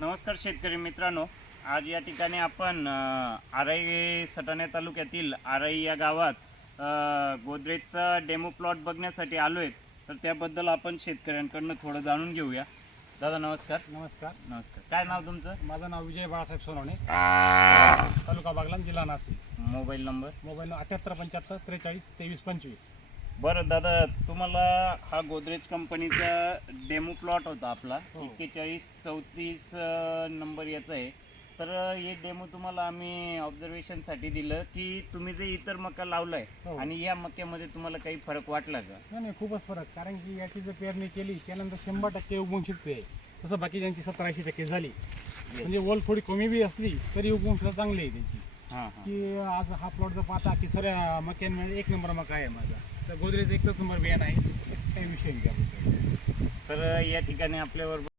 नमस्कार शेतकरी मित्रांनो, आज या ठिकाणी आपण आराई सटाणा तालुक्यातील आराई या गावात गोदरेजचा डेमो प्लॉट बघण्यासाठी आलो आहे. तर त्याबद्दल आपण शेतकऱ्यांकडून थोडं जाणून घेऊया. दादा नमस्कार. नमस्कार. नमस्कार. काय नाव तुमचं? माझं नाव विजय बाळासाहेब सोनवणे, तालुका बागलाण, जिल्हा नाशिक. Mobile number? मोबाईल 7875 43 23 25. बरं दादा, तुम्हाला हा गोदरेज कंपनीचा डेमो प्लॉट होता आपला, 4134 नंबर याचा आहे. तर हे डेमो तुम्हाला आम्ही ऑब्झर्वेशनसाठी दिलं की तुम्ही जे इतर मका लावलाय आणि या मक्यामध्ये तुम्हाला काही फरक वाटला का? नाही, खूपच फरक. कारण की याची जर पेरणी केली त्यानंतर 100% उगवून शिकते. तसं बाकीच्यांची 70-80% झाली. म्हणजे ओल थोडी कमी बी असली तरी उगवून सुद्धा चांगली आहे त्याची. की आज हा प्लॉट जर पाहता की सगळ्या मक्यांमध्ये 1 नंबर मका आहे माझा. तर गोदरेज 1 नंबर बियाणं आहे, काही विषय नाही. तर या ठिकाणी आपल्याबरोबर